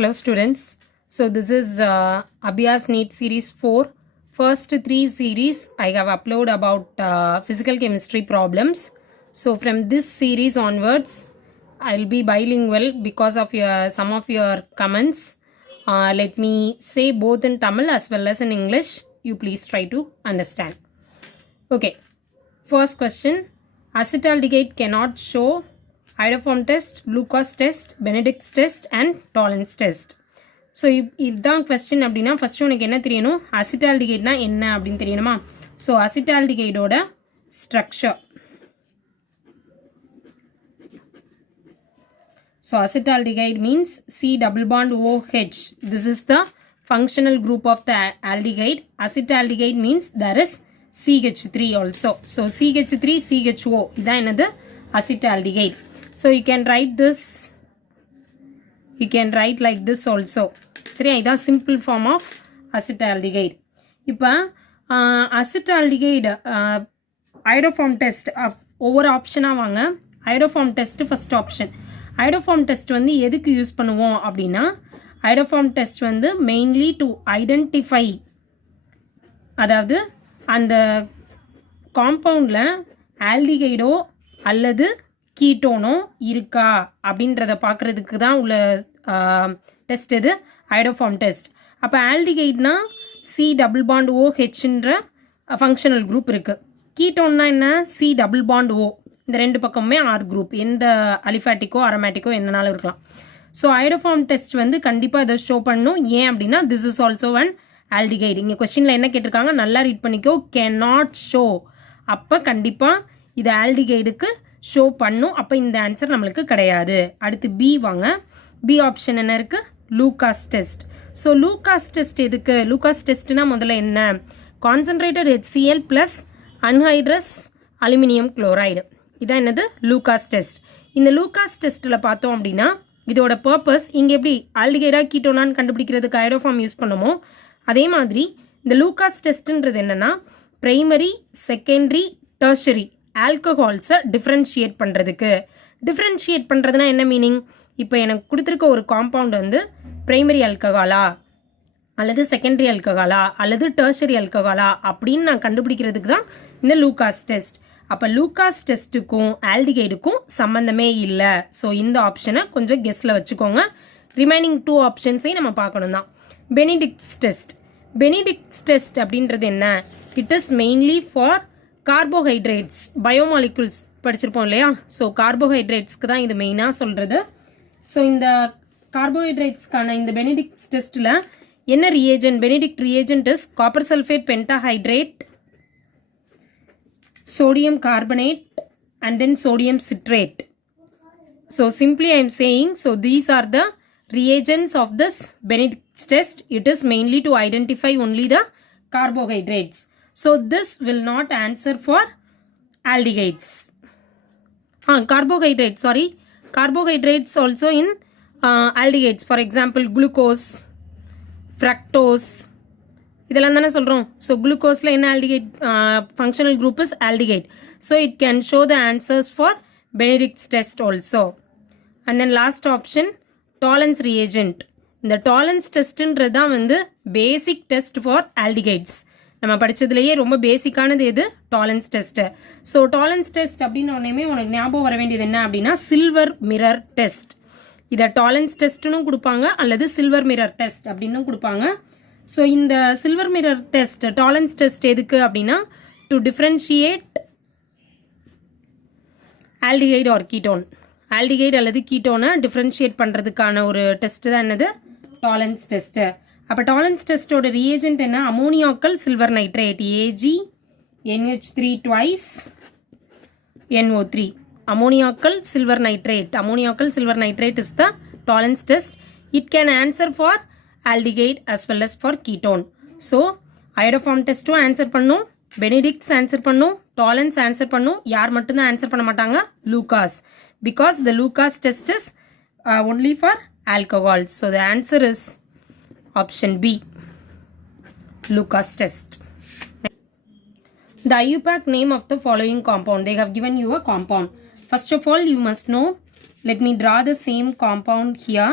Hello students. So this is Abhyas NEET series 4. First 3 series I have uploaded about physical chemistry problems. So from this series onwards I'll be bilingual because of some of your comments. Let me say both in Tamil as well as in English. You please try to understand. Okay. First question. Acetaldehyde cannot show iodoform test, Lucas test, Benedict's test and Tollens test. So இதுதான் question அப்படின்னா first உனக்கு என்ன தெரியணும், அசிட்டால்டிகைட்னா என்ன அப்படின்னு தெரியணுமா. So அசிட்டால்டிகைடோட structure. So acetaldehyde means C double bond OH. This is the functional group of the aldehyde. Acetaldehyde means there is CH3 also. So CH3 CHO இதான் என்னது acetaldehyde. So you can write this, you can write like this also. சரியா, இதான் simple form of acetaldehyde. இப்போ acetaldehyde iodoform test ஒவ்வொரு ஆப்ஷனாக வாங்க. iodoform test first option. iodoform test வந்து எதுக்கு யூஸ் பண்ணுவோம் அப்படின்னா, iodoform test வந்து மெயின்லி டு ஐடென்டிஃபை, அதாவது அந்த காம்பவுண்டில் ஆல்டிகைடோ அல்லது கீட்டோனோ இருக்கா அப்படின்றத பார்க்குறதுக்கு தான் உள்ள டெஸ்ட் இது iodoform டெஸ்ட். அப்போ ஆல்டிகைட்னா C double bond OHன்ற ஃபங்க்ஷனல் குரூப் இருக்குது. கீட்டோன்னா என்ன, C double bond O. இந்த ரெண்டு பக்கமுமே R குரூப், எந்த அலிஃபேட்டிக்கோ அரோமேட்டிக்கோ என்னன்னாலும் இருக்கலாம். ஸோ iodoform டெஸ்ட் வந்து கண்டிப்பாக இதை ஷோ பண்ணணும். ஏன் அப்படின்னா this is also one aldehyde. இங்கே கொஸ்டினில் என்ன கேட்டிருக்காங்க நல்லா ரீட் பண்ணிக்கோ. கேனாட் ஷோ, அப்போ கண்டிப்பாக இது ஆல்டிகைடுக்கு ஷோ பண்ணும். அப்போ இந்த ஆன்சர் நம்மளுக்கு கிடையாது. அடுத்து பி வாங்க. பி ஆப்ஷன் என்ன இருக்குது, Lucas test. So Lucas test எதுக்கு, லூகாஸ் டெஸ்ட்னா முதல்ல என்ன, concentrated HCl plus anhydrous aluminium chloride, இதான் என்னது லூகாஸ் டெஸ்ட். இந்த லூகாஸ் டெஸ்ட்டில் பார்த்தோம் அப்படின்னா இதோட பர்பஸ் இங்கே எப்படி ஆல்டிகைடாக கீட்டோனான்னு கண்டுபிடிக்கிறதுக்கு iodoform யூஸ் பண்ணுமோ அதே மாதிரி இந்த லூகாஸ் டெஸ்ட்ன்றது என்னென்னா ப்ரைமரி, செகண்டரி, டெர்ஷரி ஆல்கஹால்ஸை டிஃப்ரென்ஷியேட் பண்ணுறதுக்கு. டிஃப்ரென்ஷியேட் பண்ணுறதுனா என்ன மீனிங், இப்போ எனக்கு கொடுத்துருக்க ஒரு காம்பவுண்ட் வந்து ப்ரைமரி ஆல்கஹாலா அல்லது செகண்டரி ஆல்கஹாலா அல்லது டெர்ஷரி ஆல்கஹாலா அப்படின்னு நான் கண்டுபிடிக்கிறதுக்கு தான் இந்த லூகாஸ் டெஸ்ட். அப்போ லூகாஸ் டெஸ்ட்டுக்கும் ஆல்டிகைடுக்கும் சம்மந்தமே இல்லை. ஸோ இந்த ஆப்ஷனை கொஞ்சம் கெஸ்ஸில் வச்சுக்கோங்க. ரிமைனிங் 2 ஆப்ஷன்ஸையும் நம்ம பார்க்கணும் தான். பெனிடிக்ட்ஸ் டெஸ்ட். பெனிடிக்ட்ஸ் டெஸ்ட் அப்படின்றது என்ன, it is mainly for carbohydrates, biomolecules படிச்சிருப்போம் இல்லையா. ஸோ கார்போஹைட்ரேட்ஸ்க்கு தான் இது மெயினாக சொல்கிறது. ஸோ இந்த கார்போஹைட்ரேட்ஸ்க்கான இந்த பெனிடிக்ட்ஸ் டெஸ்ட்டில் என்ன reagent, Benedict reagent is copper sulphate pentahydrate, sodium carbonate and then sodium citrate. So simply I am saying, so these are the reagents of this Benedict's test. It is mainly to identify only the carbohydrates. So this will not answer for aldehydes. Carbohydrates, sorry. Carbohydrates also in aldehydes. For example, glucose, fructose. இதெல்லாம் தானே சொல்கிறோம். So குளுக்கோஸில் என்ன aldehyde, functional group is aldehyde. So it can show the answers for Benedict's test also. And then last option Tollens reagent. இந்த Tollens டெஸ்ட்டுன்றது தான் வந்து பேசிக் test for ஆல்டிகைட்ஸ். நம்ம படித்ததுலேயே ரொம்ப பேசிக்கானது எது, டாலன்ஸ் டெஸ்ட்டு. ஸோ டாலன்ஸ் டெஸ்ட் அப்படின்னு ஒன்றையுமே உனக்கு ஞாபகம் வர வேண்டியது என்ன அப்படின்னா சில்வர் மிரர் டெஸ்ட். இதை டாலன்ஸ் டெஸ்ட்டுன்னு கொடுப்பாங்க அல்லது சில்வர் மிரர் டெஸ்ட் அப்படின்னு கொடுப்பாங்க. ஸோ இந்த silver mirror test, Tollens test எதுக்கு அப்படின்னா to differentiate aldehyde or ketone. Aldehyde அல்லது கீட்டோனை டிஃப்ரென்ஷியேட் பண்ணுறதுக்கான ஒரு டெஸ்ட் தான் என்னது டாலன்ஸ் டெஸ்ட்டு. அப்போ டாலன்ஸ் டெஸ்ட்டோட ரியேஜென்ட் என்ன, ammoniacal silver nitrate AgNH3 twice NO3. ammoniacal silver nitrate. Ammoniacal silver nitrate is the Tollens test. It can answer for aldehyde as well as for ketone. So iodoform test to answer பண்ணும், Benedict's answer பண்ணும், Tollens answer பண்ணும். யார் மட்டும்தான் answer பண்ண மாட்டாங்க, Lucas, because the Lucas test is only for alcohols. So the answer is option B, Lucas test. The IUPAC name of the following compound. They have given you a compound. First of all, you must know, let me draw the same compound here.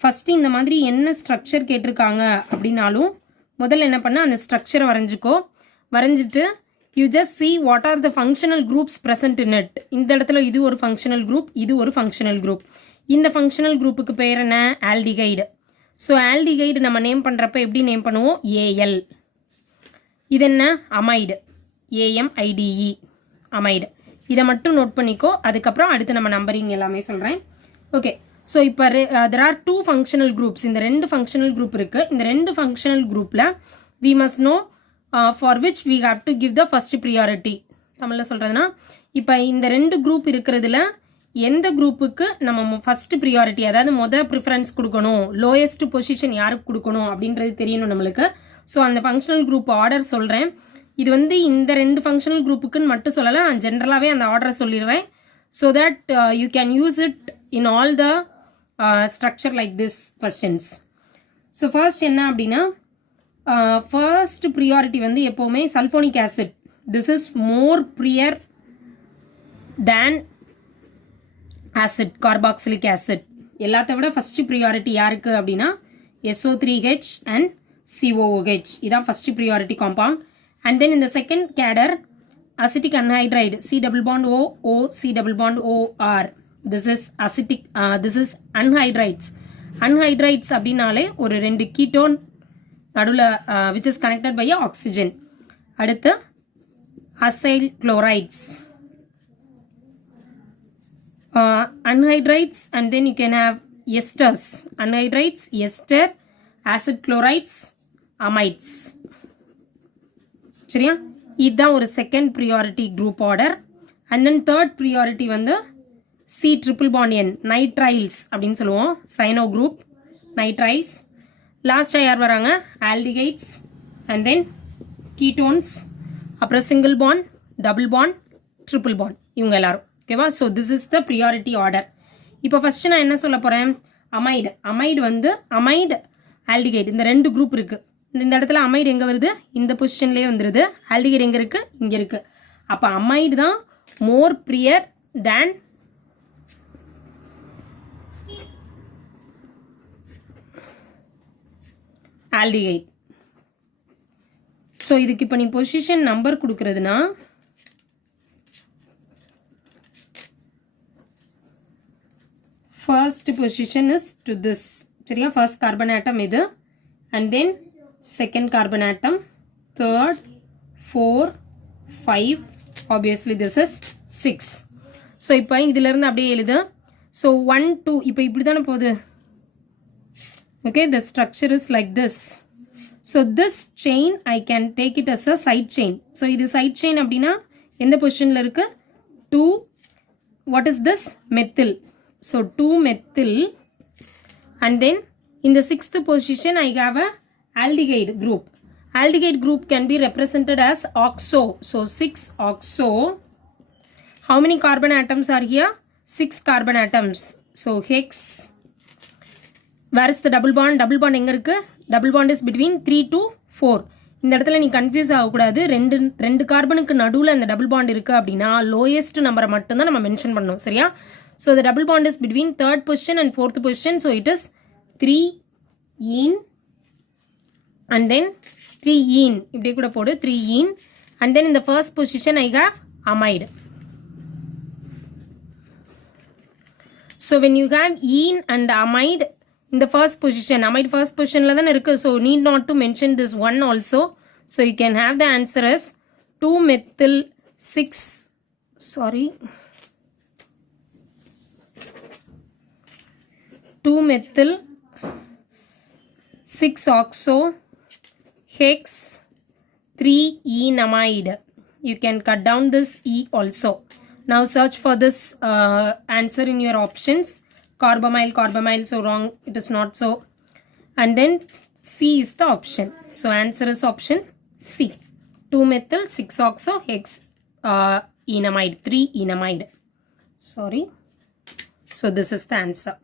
First இந்த மாதிரி என்ன structure கேட்டிருக்காங்க அப்படின்னாலும் முதல்ல என்ன பண்ண அந்த ஸ்ட்ரக்சரை வரைஞ்சிக்கோ. வரைஞ்சிட்டு you just see what are the functional groups present in it. இந்த இடத்துல இது ஒரு ஃபங்க்ஷனல் குரூப், இது ஒரு ஃபங்க்ஷனல் குரூப். இந்த ஃபங்க்ஷனல் குரூப்புக்கு பேர் என்ன? ஆல்டிகைடு. ஸோ ஆல்டிகைடு நம்ம நேம் பண்ணுறப்ப எப்படி நேம் பண்ணுவோம்? ஏஎல். இது என்ன? அமைடு. ஏஎம்ஐடிஇ அமைடு. இதை மட்டும் நோட் பண்ணிக்கோ. அதுக்கப்புறம் அடுத்து நம்ம நம்பரிங் எல்லாமே சொல்கிறேன். ஓகே. ஸோ இப்போ there are 2 functional groups. இந்த 2 functional group இருக்குது. இந்த 2 functional groupல we must know for which we have to give the first priority. தமிழில் சொல்கிறதுனா இப்போ இந்த 2 குரூப் இருக்கிறதுல எந்த குரூப்புக்கு நம்ம ஃபஸ்ட்டு ப்ரியாரிட்டி, அதாவது ப்ரிஃபரன்ஸ் கொடுக்கணும், லோயஸ்ட் பொசிஷன் யாருக்கு கொடுக்கணும் அப்படின்றது தெரியணும் நம்மளுக்கு. ஸோ அந்த ஃபங்க்ஷனல் குரூப் ஆர்டர் சொல்கிறேன். இது வந்து இந்த 2 ஃபங்க்ஷனல் குரூப்புக்குன்னு மட்டும் சொல்லலை, நான் ஜென்ரலாகவே அந்த ஆர்டரை சொல்லிடுறேன். So that you can use it in all the structure like this questions. So first என்ன அப்படின்னா, ஃபர்ஸ்ட் ப்ரியாரிட்டி வந்து எப்போவுமே sulphonic acid. This is more prior than acid, carboxylic acid. எல்லாத்த விட ஃபஸ்ட்டு ப்ரியாரிட்டி யாருக்கு அப்படின்னா SO3H அண்ட் COOH. இதான் first priority compound. And then இந்த second cadre acetic anhydride, C double bond O, O, C double bond O, R. This is acidic, this is anhydrides. Anhydrides அப்படின்னாலே ஒரு 2 ketone நடுவில் which is connected by oxygen. அடுத்து acyl chlorides, anhydrides, and then you can have esters. Anhydrides, ester, acid chlorides, amides. சரியா? இதுதான் ஒரு second priority group order. And then third priority வந்து C triple bond N, nitriles அப்படின்னு சொல்லுவோம். Cyano group, nitriles. லாஸ்ட்டாக யார் வராங்க? ஆல்டிகைட்ஸ், அண்ட் தென் கீட்டோன்ஸ், அப்புறம் single bond, double bond, triple bond, இவங்க எல்லாரும். ஓகேவா? So this is the priority order. இப்போ ஃபஸ்ட்டு நான் என்ன சொல்ல போகிறேன்? அமைடு. அமைடு வந்து அமைடு, ஆல்டிகைட், இந்த 2 குரூப் இருக்குது. இந்த இடத்துல அமைடு எங்கே வருது? இந்த பொசிஷன்லேயே வந்துடுது. ஆல்டிகைட் எங்கே இருக்குது? இங்கே இருக்குது. அப்போ அமைடு தான் more prior than aldehyde. So இதுக்கு இப்போ நீ பொசிஷன் நம்பர் கொடுக்குறதுனா first position is to this. சரியா? ஃபர்ஸ்ட் கார்பன் ஆட்டம் இது, and then second carbon atom, third, 4, 5, obviously this is 6. So இப்போ இதிலிருந்து அப்படியே எழுது. ஸோ 1, 2 இப்போ இப்படி தானே போகுது. Okay, the structure is like this. So this chain I can take it as a side chain. So இது side chain அப்படின்னா எந்த பொசிஷனில் இருக்கு? 2, what is this? Methyl. So 2 methyl, and then in the 6th position I have a aldehyde group. Aldehyde group can be represented as oxo. So 6 oxo. How many carbon atoms are here? 6 carbon atoms. So hex. Where is the double bond? Double bond எங்க இருக்கு? Double bond is between 3 to 4. இந்த இடத்துல நீ confuse ஆகக்கூடாது. ரெண்டு கார்பனுக்கு நடுவில் அந்த double bond இருக்குது அப்படின்னா லோயஸ்ட் நம்பரை மட்டும்தான் நம்ம மென்ஷன் பண்ணணும். சரியா? So the double bond is between 3rd position and 4th position. So it is 3 ene and then 3 ene. இப்படி கூட போடு, 3 ene. And then in the first position I have amide. So when you have ene and amide in the first position, amide first position la than irukku, so need not to mention this one also. So you can have the answer as 2 methyl 6, sorry, 2 methyl 6 oxo hex 3 enamide. You can cut down this E also. Now search for this answer in your options. Carbamyl, carbamyl, so wrong, it is not so. And then C is the option. So answer is option C. 2 methyl 6 oxo hex enamide, 3 enamide. Sorry. So this is the answer.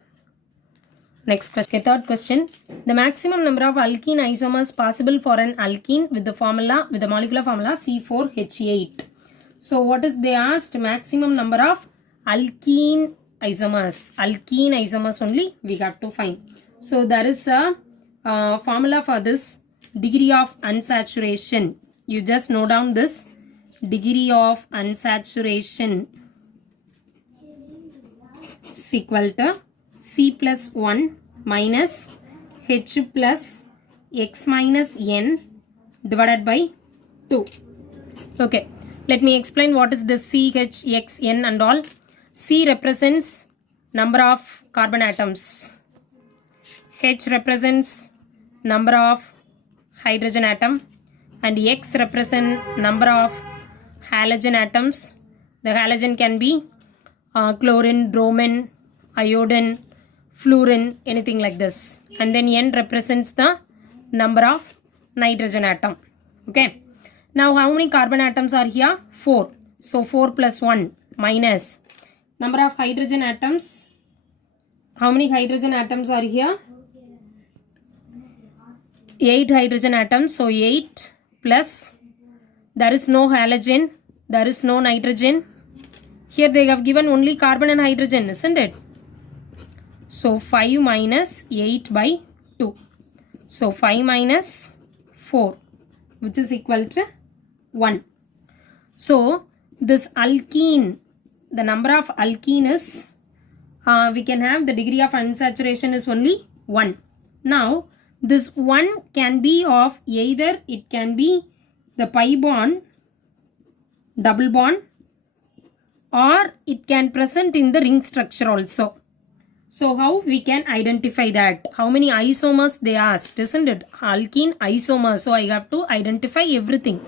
Next question. Okay, third question. The maximum number of alkene isomers possible for an alkene with the formula, with the molecular formula C4H8. So what is they asked? Maximum number of alkene isomers. Alkene isomers only we have to find. So there is a formula for this degree of unsaturation. You just note down this degree of unsaturation is equal to C plus 1 minus H plus X minus N divided by 2. Okay, let me explain what is the C, H, X, N and all. C represents number of carbon atoms. H represents number of hydrogen atom and X represent number of halogen atoms. The halogen can be chlorine, bromine, iodine, fluorine, anything like this. And then N represents the number of nitrogen atom. Okay. Now how many carbon atoms are here? 4. So 4 plus 1 minus number of hydrogen atoms. How many hydrogen atoms are here? 8 hydrogen atoms. So 8 plus, there is no halogen, there is no nitrogen. Here they have given only carbon and hydrogen, isn't it? So 5 minus 8 by 2. So 5 minus 4, which is equal to 1. So this alkene, the number of alkene is, we can have the degree of unsaturation is only 1. Now this 1 can be of either, it can be the pi bond, double bond, or it can present in the ring structure also. So how we can identify that? How many isomers they asked, isn't it? Alkene isomers. So I have to identify everything.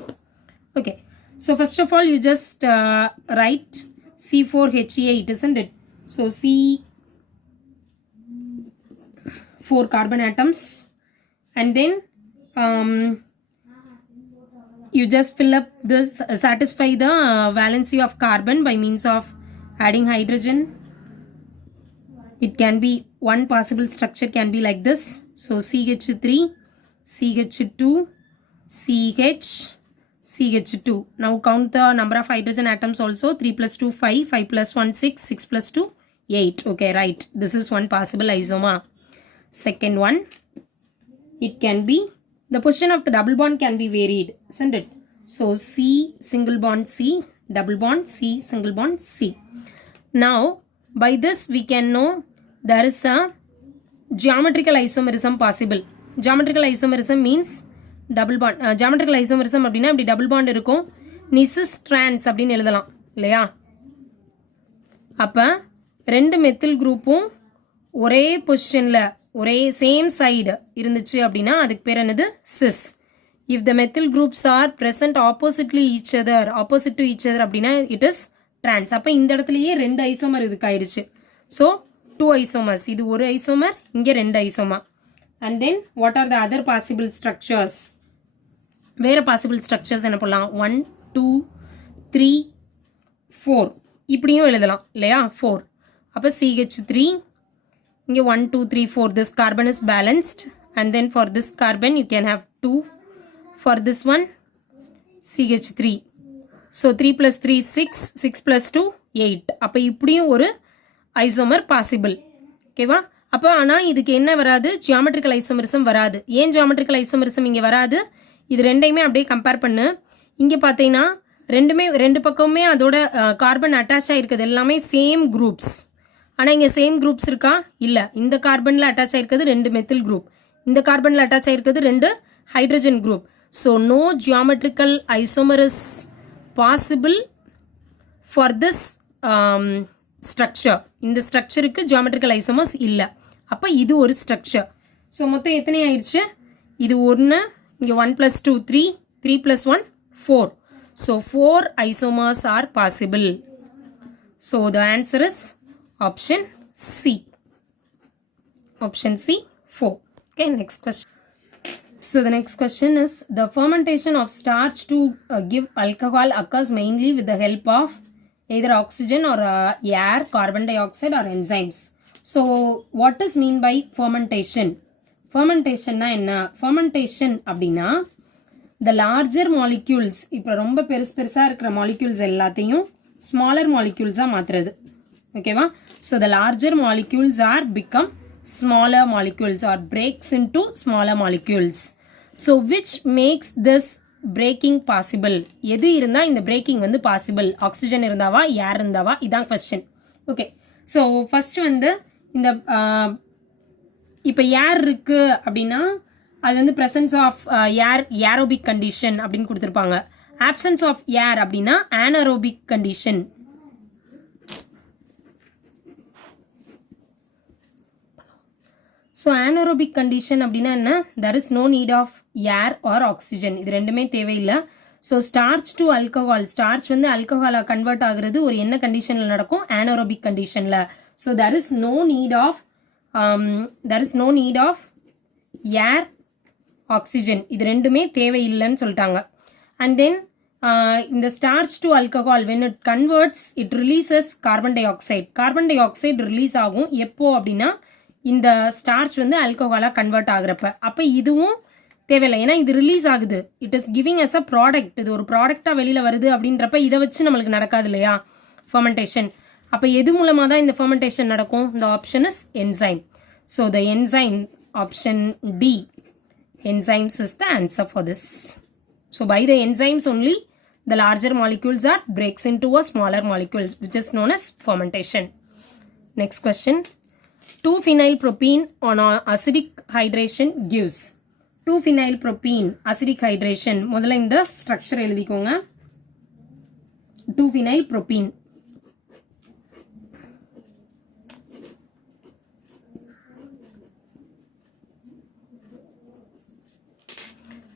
Okay. So first of all, you just write C4H8, isn't it? So C4 carbon atoms. And then you just fill up this, satisfy the valency of carbon by means of adding hydrogen. It can be, one possible structure can be like this. So CH3, CH2, CH, CH2. Now count the number of hydrogen atoms also. 3 plus 2, 5, 5 plus 1, 6, 6 plus 2, 8. Okay, right. This is one possible isomer. Second one, it can be, the position of the double bond can be varied, isn't it? So C single bond C, double bond C, single bond C. Now by this we can know there is a geometrical isomerism possible. Geometrical isomerism means double bond. Geometrical isomerism அப்படினா அப்படி double bond இருக்கும். Nisus trans அப்படின்னு எழுதலாம் இல்லையா? அப்ப ரெண்டு methyl குரூப்பும் ஒரே பொசிஷன்ல ஒரே சேம் சைடு இருந்துச்சு அப்படின்னா அதுக்கு பேர் என்னது cis. If the methyl groups are present opposite to each other அப்படின்னா it is trans. அப்ப இந்த இடத்துலயே ரெண்டு ஐசோமர் இதுக்கு ஆயிடுச்சு. So 2 isomers. இது ஒரு ஐசோமர், இங்க ரெண்டு isomer. And then what are the other possible structures? வேற possible structures என்ன பண்ணலாம்? 1, 2, 3, 4. இப்படியும் எழுதலாம் இல்லையா? 4. அப்ப CH3, இங்க 1, 2, 3, 4. This carbon is balanced. And then for this carbon you can have 2. For this one CH3. So 3 plus 3 6, 6 plus 2 8. அப்ப இப்படியும் ஒரு ஐசோமர் பாசிபிள். ஓகேவா? அப்ப ஆனா இதுக்கு என்ன வராது? ஜியோமெட்ரிக்கல் ஐசோமரிசம் வராது. ஏன் ஜியோமெட்ரிக்கல் ஐசோமரிசம் இங்க வராது? இது ரெண்டையுமே அப்படியே கம்பேர் பண்ணு. இங்க பார்த்தீங்கன்னா ரெண்டு பக்கமுமே அதோட கார்பன் அட்டாச் ஆயிருக்குது எல்லாமே சேம் குரூப்ஸ். ஆனா இங்க சேம் குரூப்ஸ் இருக்கா? இல்ல. இந்த கார்பன்ல அட்டாச் ஆயிருக்குது ரெண்டு மெத்தில் குரூப். இந்த கார்பன்ல அட்டாச் ஆயிருக்குது ரெண்டு hydrogen group. So no geometrical isomer is possible for this structure. இந்த ஸ்ட்ரக்சருக்கு geometrical isomers இல்ல. அப்ப இது ஒரு ஸ்ட்ரக்சர். So மொத்தம் எத்தனை ஆயிடுச்சு? இது 1, இங்க 1 plus 2 3, 3 plus 1 4. So 4 isomers are possible. So the answer is option C. Option C 4. Okay, next question. So the next question is, the fermentation of starch to give alcohol occurs mainly with the help of either oxygen or air, carbon dioxide or enzymes. So what is mean by fermentation? Fermentation na enna? Fermentation அப்படினா the larger molecules, இப்போ ரொம்ப பெருசா இருக்கிற molecules எல்லாத்தையும் smaller molecules மாத்துறது. ஓகேவா? So the larger molecules are become smaller molecules or breaks into smaller molecules. So which makes this breaking possible? எது இருந்தா இந்த breaking வந்து possible? Oxygen இருந்தாவா air இருந்தாவா இதான் question. Okay. So first வந்து இந்த இப்போ air இருக்கு அப்படின்னா அது வந்து presence of air aerobic condition அப்படின்னு கொடுத்துருப்பாங்க. absence of air அப்படின்னா anaerobic condition. So anaerobic condition அப்படின்னா என்ன? There is no need of air or oxygen. இது ரெண்டுமே தேவையில்லை. So starch to alcohol. Starch வந்து alcohol convert ஆகிறது ஒரு என்ன conditionல நடக்கும்? Anaerobic conditionல. So there is no need of air, oxygen. இது ரெண்டுமே தேவையில்லைன்னு சொல்லிட்டாங்க. And then in the starch to alcohol, when it converts, it releases carbon dioxide. Carbon dioxide release ஆகும் எப்போ அப்படின்னா இந்த ஸ்டார்ச் வந்து ஆல்கஹாலா கன்வெர்ட் ஆகுறப்ப அப்போ இதுவும் தேவையில்லை ஏன்னா இது ரிலீஸ் ஆகுது. It is giving us a product. இது ஒரு ப்ராடக்டா வெளியில வருது அப்படின்றப்ப இதை வச்சு நம்மளுக்கு நடக்காது இல்லையா ஃபெர்மெண்டேஷன். அப்போ எது மூலமா தான் இந்த ஃபெர்மெண்டேஷன் நடக்கும்? இந்த option is enzyme. So the enzyme option D, enzymes is the answer for this. So by the enzymes only the larger molecules are breaks into a smaller molecules which is known as fermentation. Next question. 2-phenylpropene on acidic hydration gives. 2-phenylpropene acidic hydration. முதல்ல இந்த structure எழுதிக்கோங்க. 2-phenylpropene.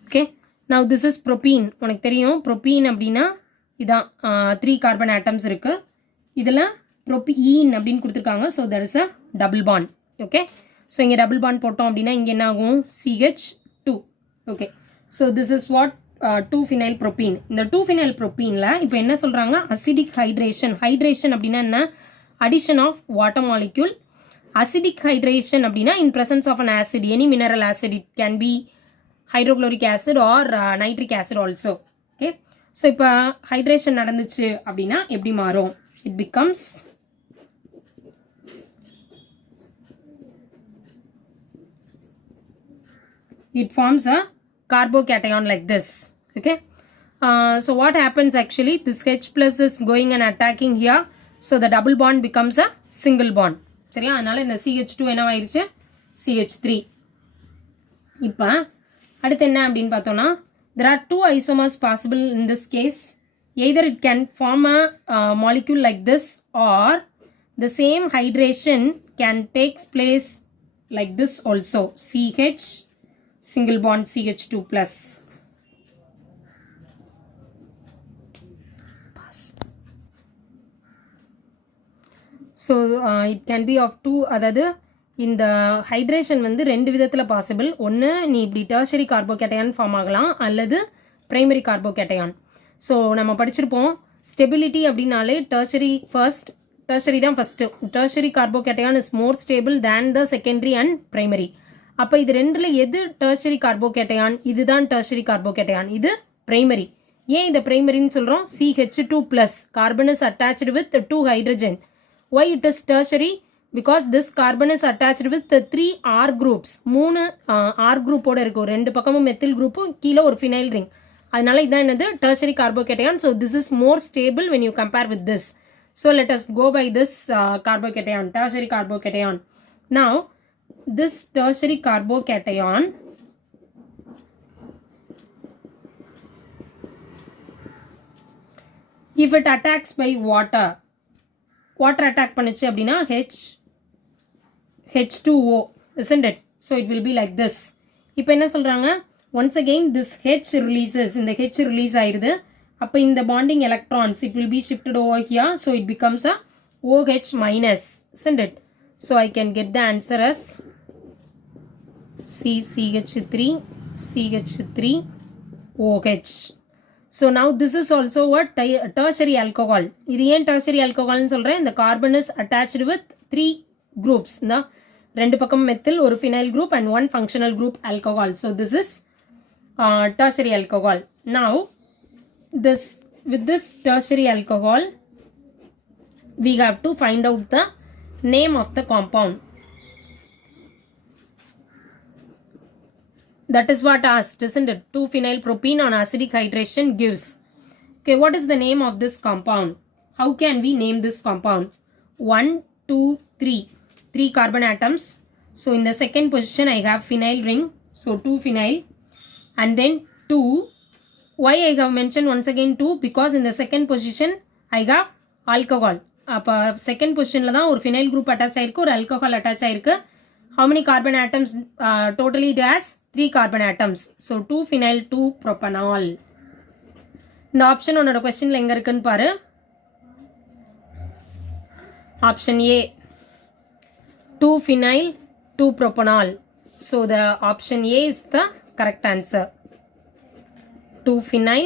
Okay. Now this is propene. உனக்கு தெரியும் propene அப்படின்னா இதான் 3 carbon atoms இருக்கு. இதில் propene அப்படின்னு கொடுத்துருக்காங்க. So there is a double bond. Okay. So இங்கே double bond போட்டோம் அப்படின்னா இங்கே என்ன ஆகும்? CH2. Okay. So this is what 2-phenylpropene. இந்த 2-phenylpropeneல இப்போ என்ன சொல்றாங்க? acidic hydration. Hydration அப்படின்னா என்ன? Addition of water molecule. Acidic hydration அப்படின்னா in presence of an acid, any mineral acid. It can be hydrochloric acid or nitric acid also. Okay. So இப்போ hydration நடந்துச்சு அப்படின்னா எப்படி மாறும்? It becomes it forms a carbocation like this. Okay. So what happens actually? This H plus is going and attacking here. So the double bond becomes a single bond. சரியா? அதனால இந்த CH2 என்னவாயிருச்சு? CH3. இப்போ அடுத்து என்ன அப்படின்னு பார்த்தோம்னா there are 2 isomers possible in this case. Either it can form a molecule like this or the same hydration can takes place like this also. CH single bond CH2 plus. So it can be of 2. அதாவது இந்த hydration வந்து ரெண்டு விதத்தில் possible. ஒன்று நீ இப்படி tertiary கார்போகேட்டையான் form ஆகலாம் அல்லது பிரைமரி கார்போகேட்டையான். ஸோ நம்ம படிச்சிருப்போம் ஸ்டெபிலிட்டி அப்படின்னாலே டெர்ஷரி தான் first. Tertiary கார்போகேட்டையான் is more stable than the secondary and primary. அப்போ இது ரெண்டில் எது டெர்ஷரி கார்போகேட்டையான்? இதுதான் டெர்ஷரி கார்போகேட்டையான். இது பிரைமரி. ஏன் இதை பிரைமரின்னு சொல்கிறோம்? CH2 plus carbon is attached with 2 hydrogen. Why it is tertiary? Because this carbon is attached with the 3 R groups. 3 R group ஓட இருக்கும். ரெண்டு பக்கமும் மெத்தில் குரூப்பும் கீழே ஒரு ஃபினைல் ரிங். அதனால இதான் என்னது? tertiary carbocation. So this is more stable when you compare with this. So let us go by this carbocation, tertiary carbocation. Now this tertiary carbocation if it attacks by water attack பண்ணுச்சு அப்படின்னா H2O, isn't it? So it will be like this. இப்போ என்ன சொல்றாங்க? Once again this H releases. இந்த H release ஆயிருது. அப்போ இந்த bonding electrons it will be shifted over here. So it becomes a OH minus, isn't it? So I can get the answer as CH3 OH. So now this is also what tertiary alcohol. இது ஏன் tertiary alcohol னு சொல்றேன்? இந்த carbon is attached with 3 groups. இந்த ரெண்டு பக்கம் methyl ஒரு phenyl group and 1 functional group alcohol. So this is tertiary alcohol. Now with this tertiary alcohol we have to find out the name of the compound. That is what asked, isn't it? 2-phenylpropene on acidic hydration gives. Okay, what is the name of this compound? How can we name this compound? 1, 2, 3. 3 carbon atoms. So in the second position I have phenyl ring. So 2-phenyl. And then 2. Why I have mentioned once again 2? Because in the second position I have alcohol. அப்போ second பொசிஷனில் தான் ஒரு phenyl group attach ஆயிருக்கு, ஒரு alcohol attach ஆயிருக்கு. How many carbon atoms? Totally it has 3 carbon atoms. So 2-phenyl 2-propanol. இந்த option உன்னோட கொஸ்டின்ல எங்க இருக்குன்னு பாரு. Option A 2-phenyl 2-propanol. So the option A is the correct answer. 2-phenyl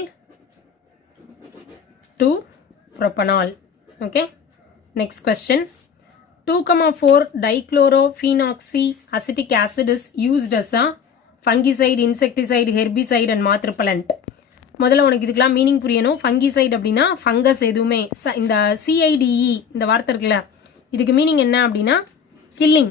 2-propanol. Okay. Next question. 2,4-dichlorophenoxy acetic acid is used as a fungicide, insecticide, herbicide and moth repellent. முதல்ல உனக்கு இதுக்கெல்லாம் meaning புரியணும். Fungicide அப்படின்னா fungus எதுவுமே. இந்த CIDE இந்த வார்த்தை இருக்குல்ல, இதுக்கு மீனிங் என்ன அப்படின்னா கில்லிங்.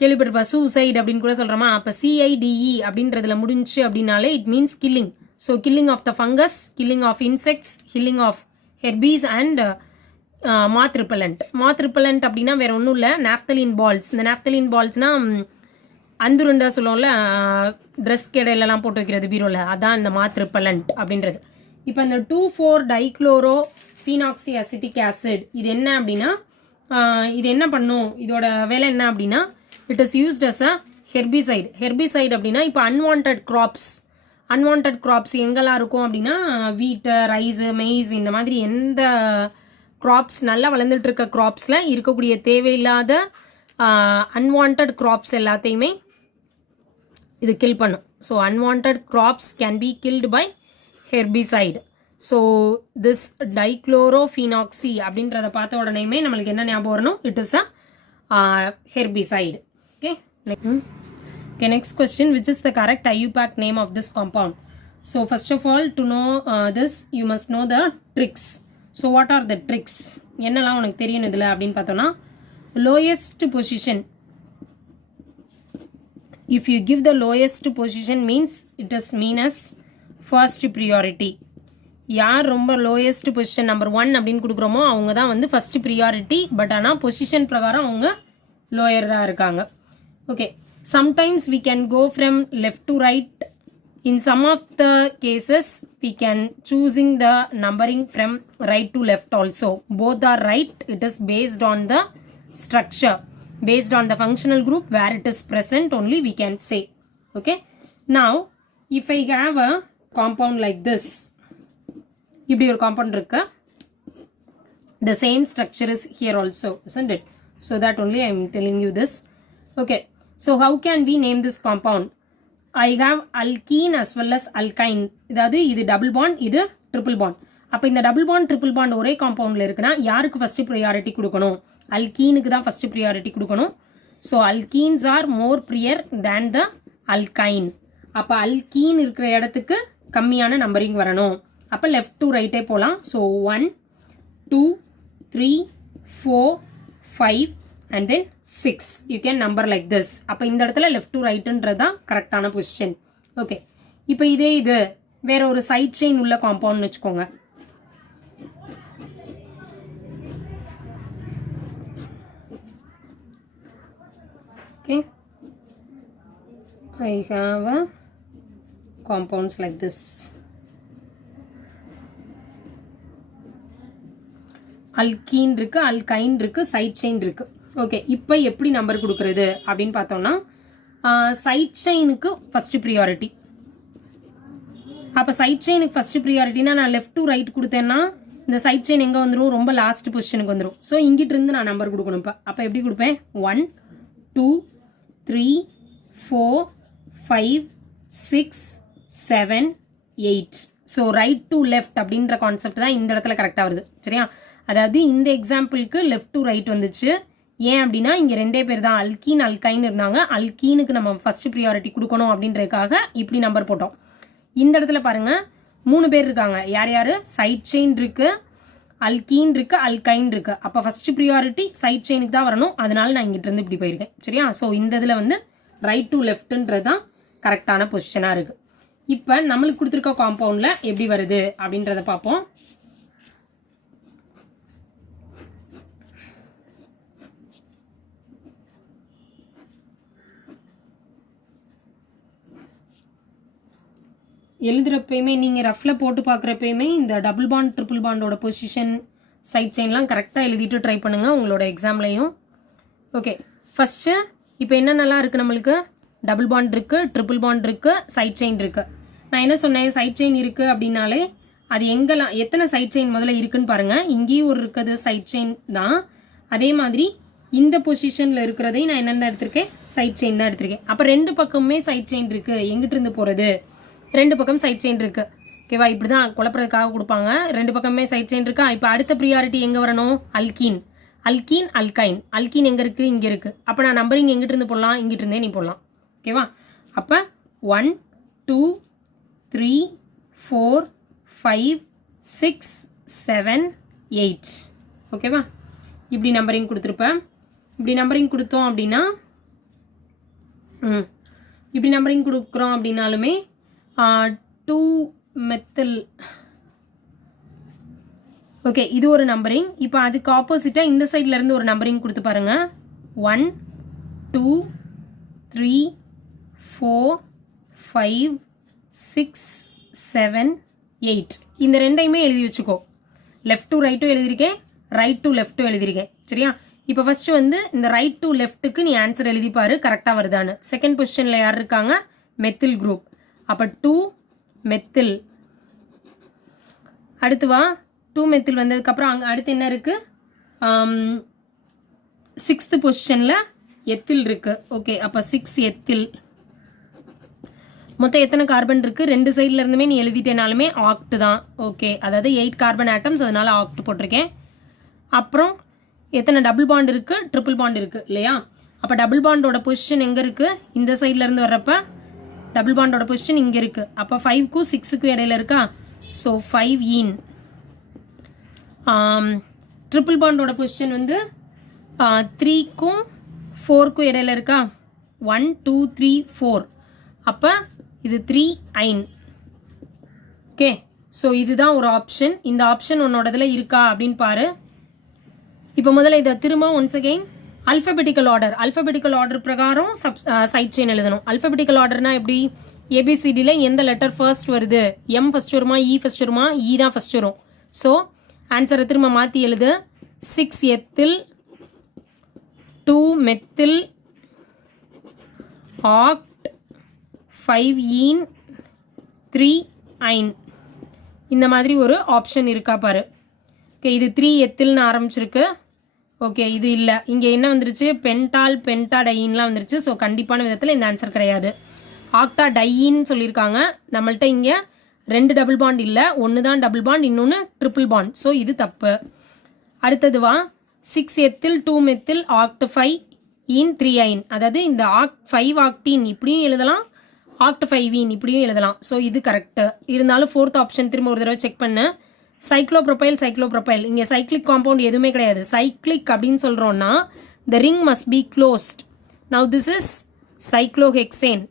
கேள்விப்பட்டிருப்பா சூசைட் அப்படின்னு கூட சொல்கிறோமா. அப்போ CIDE அப்படின்றதுல முடிஞ்சு அப்படின்னாலே it means killing. So killing of the fungus, killing of insects, killing of herbs and moth repellent. Moth repellent அப்படின்னா வேற ஒன்றும் இல்லை, நாப்தலின் பால்ஸ். இந்த நாப்தலின் பால்ஸ்னா அந்துருண்டா சொல்லுவோம்ல, ட்ரெஸ் கடையிலலாம் போட்டு வைக்கிறது பீரோவில், அதான் இந்த மாத் ரிப்பலண்ட் அப்படின்றது. இப்போ இந்த 2,4-dichlorophenoxy acetic acid இது என்ன அப்படின்னா, இது என்ன பண்ணும், இதோட வேலை என்ன அப்படின்னா it is used as a herbicide. Herbicide அப்படின்னா இப்போ அன்வான்ட் கிராப்ஸ் எங்கெல்லாம் இருக்கும் அப்படின்னா வீட்டு, ரைஸு, மெய்ஸ் இந்த மாதிரி எந்த கிராப்ஸ் நல்லா வளர்ந்துட்டு இருக்க கிராப்ஸில் இருக்கக்கூடிய தேவையில்லாத அன்வான்ட் கிராப்ஸ் எல்லாத்தையுமே இது கில் பண்ணும். So unwanted crops can be killed by herbicide. So this dichlorophenoxy அப்படின்றத பார்த்த உடனேயுமே நம்மளுக்கு என்ன ஞாபகம் வரணும், it is a herbicide. Okay. Okay, next question, which is the correct IUPAC name of this compound? So first of all, to know this you must know the tricks. So what are the tricks? என்னலாம் உனக்கு தெரியணும் இதில் அப்படின்னு பார்த்தோன்னா, lowest position. If you give the lowest position means it is mean as first priority. யார் ரொம்ப lowest position number 1 அப்படின்னு கொடுக்குறோமோ அவங்க தான் வந்து first priority. பட் ஆனால் பொசிஷன் பிரகாரம் அவங்க லோயராக இருக்காங்க. Okay. Sometimes we can go from left to right. In some of the cases we can choosing the numbering from right to left also. Both are right. It is based on the structure, based on the functional group where it is present only we can say. Okay. Now if I have a compound like this, இப்படி ஒரு compound இருக்கு, the same structure is here also, isn't it? So that only I am telling you this. Okay. So how can we name this compound? I have alkene as well as alkyne. இதாவது இது double bond, இது triple bond. அப்போ இந்த double bond triple bond ஒரே காம்பவுண்டில் இருக்குன்னா யாருக்கு first priority கொடுக்கணும்? அல்கீனுக்கு தான் ஃபர்ஸ்ட் ப்ரியாரிட்டி கொடுக்கணும். ஸோ அல்கீன்ஸ் ஆர் மோர் ப்ரியர் தேன் த அல்கைன். அப்போ அல்கீன் இருக்கிற இடத்துக்கு கம்மியான நம்பரிங் வரணும். அப்போ லெஃப்ட் டு ரைட்டே போகலாம். So 1, 2, 3, 4, 5 and then 6. You can number like this. அப்போ இந்த இடத்துல left to right தான் கரெக்டான பொசிஷன். ஓகே. இப்போ இதே இது வேற ஒரு சைட் செயின் உள்ள காம்பவுண்ட் வச்சுக்கோங்க. Okay. I have a compounds like this. Alkene இருக்கு, அல்கைன் இருக்கு, சைட் செயின் இருக்கு. ஓகே. இப்போ எப்படி நம்பர் கொடுக்கறது அப்படின்னு பார்த்தோம்னா, சைட் செயினுக்கு ஃபர்ஸ்ட் ப்ரியாரிட்டி. அப்போ சைட் செயினுக்கு ஃபர்ஸ்ட் ப்ரியாரிட்டினா நான் லெஃப்ட் டு ரைட் கொடுத்தேன்னா இந்த சைட் செயின் எங்கே வந்துடும், ரொம்ப லாஸ்ட் பொசிஷனுக்கு வந்துடும். ஸோ இங்கிட்டு இருந்து நான் நம்பர் கொடுக்கணும். இப்போ அப்போ எப்படி கொடுப்பேன், 1, 2, 3, 4, 5, 6, 7, 8. ஸோ ரைட் டு லெஃப்ட் அப்படின்ற கான்செப்ட் தான் இந்த இடத்துல கரெக்டாக வருது. சரியா? அதாவது இந்த எக்ஸாம்பிளுக்கு லெஃப்ட் டு ரைட் வந்துச்சு. ஏன் அப்படின்னா இங்கே 2 பேர் தான் அல்கீன் அல்கைன் இருந்தாங்க. அல்கீனுக்கு நம்ம ஃபர்ஸ்ட் ப்ரியாரிட்டி கொடுக்கணும் அப்படின்றதுக்காக இப்படி நம்பர் போட்டோம். இந்த இடத்துல பாருங்க 3 பேர் இருக்காங்க. யார் யார்? சைட் செயின் இருக்கு, அல்கீன் இருக்கு, அல்கைன் இருக்கு. அப்போ ஃபர்ஸ்ட் ப்ரியாரிட்டி சைட் செயினுக்கு தான் வரணும். அதனால நான் இங்கிட்ட இருந்து இப்படி போயிருக்கேன். சரியா? ஸோ இந்த இதில் வந்து ரைட் டு லெஃப்ட்ன்றது தான் கரெக்டான பொசிஷனாக இருக்குது. இப்போ நம்மளுக்கு கொடுத்துருக்க காம்பவுண்டில் எப்படி வருது அப்படின்றத பார்ப்போம். எழுதுகிறப்பயுமே நீங்கள் ரஃபில் போட்டு பார்க்குறப்பயுமே இந்த டபுள் பாண்ட் ட்ரிபிள் பாண்டோட பொசிஷன் சைட் செயின்லாம் கரெக்டாக எழுதிட்டு ட்ரை பண்ணுங்கள் உங்களோட எக்ஸாம்லையும். ஓகே, ஃபஸ்ட்டு இப்போ என்னென்னலாம் இருக்குது நம்மளுக்கு? டபுள் பாண்ட் இருக்குது, ட்ரிபிள் பாண்ட் இருக்குது, சைட் செயின் இருக்குது. நான் என்ன சொன்னேன், சைட் செயின் இருக்குது அப்படின்னாலே அது எங்கெல்லாம் எத்தனை சைட் செயின் முதல்ல இருக்குன்னு பாருங்கள். இங்கேயும் ஒரு இருக்குது சைட் செயின் தான். அதே மாதிரி இந்த பொசிஷனில் இருக்கிறதையும் நான் என்னென்ன எடுத்திருக்கேன், சைட் செயின் தான் எடுத்திருக்கேன். அப்போ ரெண்டு பக்கமுமே சைட் செயின் இருக்குது. எங்கிட்ட இருந்து போகிறது, ரெண்டு பக்கம் சைட் செயின் இருக்குது. ஓகேவா, இப்படி தான் குழப்பறதுக்காக கொடுப்பாங்க. ரெண்டு பக்கமே சைட் செயின் இருக்கா. இப்போ அடுத்த ப்ரியாரிட்டி எங்கே வரணும்? Alkene, alkene, alkyne. அல்கீன் எங்கே இருக்குது? இங்கே இருக்குது. அப்போ நான் நம்பரிங் எங்கிட்ட இருந்து போடலாம்? இங்கிட்ட இருந்தே நீ போடலாம். ஓகேவா, அப்போ 1 2 3 4 5 6 7 8. ஓகேவா, இப்படி நம்பரிங் கொடுத்துருப்பேன். இப்படி நம்பரிங் கொடுத்தோம் அப்படின்னா இப்படி நம்பரிங் கொடுக்குறோம் அப்படின்னாலுமே 2 மெத்தில். ஓகே, இது ஒரு நம்பரிங். இப்போ அதுக்கு ஆப்போசிட்டாக இந்த சைடில் இருந்து ஒரு நம்பரிங் கொடுத்து பாருங்க. 1 2 3 4 5 6 7 8. இந்த ரெண்டையுமே எழுதி வச்சுக்கோ. லெஃப்ட் டு ரைட்டும் எழுதியிருக்கேன், ரைட் டு லெஃப்ட்டும் எழுதியிருக்கேன். சரியா, இப்போ ஃபஸ்ட்டு வந்து இந்த ரைட் டு லெஃப்ட்டுக்கு நீ ஆன்சர் எழுதிப்பாரு கரெக்டாக வருதான்னு. செகண்ட் பொசிஷனில் யார் இருக்காங்க? Methyl group. அப்போ 2 மெத்தில். அடுத்து வா, 2 மெத்தில் வந்ததுக்கப்புறம் அங்கே அடுத்து என்ன இருக்குது? 6th பொசிஷனில் எத்தில் இருக்குது. ஓகே, அப்போ 6 எத்தில். மொத்தம் எத்தனை கார்பன் இருக்குது? ரெண்டு சைடில் இருந்துமே நீ எழுதிட்டேனாலுமே ஆக்ட் தான். ஓகே, அதாவது 8 கார்பன் ஆட்டம்ஸ், அதனால ஆக்ட் போட்டிருக்கேன். அப்புறம் எத்தனை டபுள் பாண்ட் இருக்குது? ட்ரிபிள் பாண்ட் இருக்குது இல்லையா? அப்போ டபுள் பாண்டோட பொசிஷன் எங்கே இருக்குது? இந்த சைடில் இருந்து வர்றப்ப டபுள் பாண்டோட பொசிஷன் இங்கே இருக்குது. அப்போ 5க்கும் 6க்கும் இடையில இருக்கா? ஸோ 5 ஈன். ட்ரிபிள் பாண்டோட பொசிஷன் வந்து 3க்கும் 4க்கும் இடையில இருக்கா? 1 2 3 4. அப்போ இது 3 ஐன். ஓகே, ஸோ இதுதான் ஒரு ஆப்ஷன். இந்த ஆப்ஷன் உன்னோடதுல இருக்கா அப்படின்னு பாரு. இப்போ முதல்ல இதை திரும்ப ஒன்ஸ் அகெயின் அல்ஃபபெட்டிக்கல் ஆர்டர் பிரகாரம் சைட் செயின் எழுதணும். அல்ஃபபெட்டிக்கல் ஆர்டர்னா எப்படி? ஏபிசிடியில் எந்த லெட்டர் ஃபர்ஸ்ட் வருது? எம் ஃபர்ஸ்ட் வருமா, இ ஃபர்ஸ்ட் வருமா? இ தான் ஃபர்ஸ்ட் வரும். ஸோ ஆன்சரை திரும்ப மாற்றி எழுது. 6 எத்தில், 2 மெத்தில், ஆக்ட், 5 ஈன், 3 ஐன். இந்த மாதிரி ஒரு ஆப்ஷன் இருக்கா பாரு. ஓகே, இது 3 எத்தில்னு ஆரம்பிச்சிருக்கு. ஓகே, இது இல்லை. இங்கே என்ன வந்துருச்சு? பென்டால், பென்டாடையின்லாம் வந்துருச்சு. ஸோ கண்டிப்பான விதத்தில் இந்த ஆன்சர் கிடையாது. ஆக்டா டையின்னு சொல்லியிருக்காங்க. நம்மள்ட்ட இங்கே 2 டபுள் பாண்ட் இல்லை, ஒன்று தான் டபுள் பாண்ட், இன்னொன்று ட்ரிபிள் பாண்ட். ஸோ இது தப்பு. அடுத்ததுவா 6 எத்தில், 2 மெத்தில், ஆக்ட் 5 ஈன், 3 ஐன். அதாவது இந்த ஆக்ட் 5 ஆக்டீன் இப்படியும் எழுதலாம், ஆக்ட் 5 ஈன் இப்படியும் எழுதலாம். ஸோ இது கரெக்டு. இருந்தாலும் 4th ஆப்ஷன் திரும்ப ஒரு தடவை செக் பண்ணு. சைக்ளோப்ரோபைல். இங்கே சைக்ளிக் காம்பவுண்ட் எதுவுமே கிடையாது. சைக்ளிக் அப்படின்னு சொல்கிறோன்னா the ring must be closed. Now this is cyclohexane,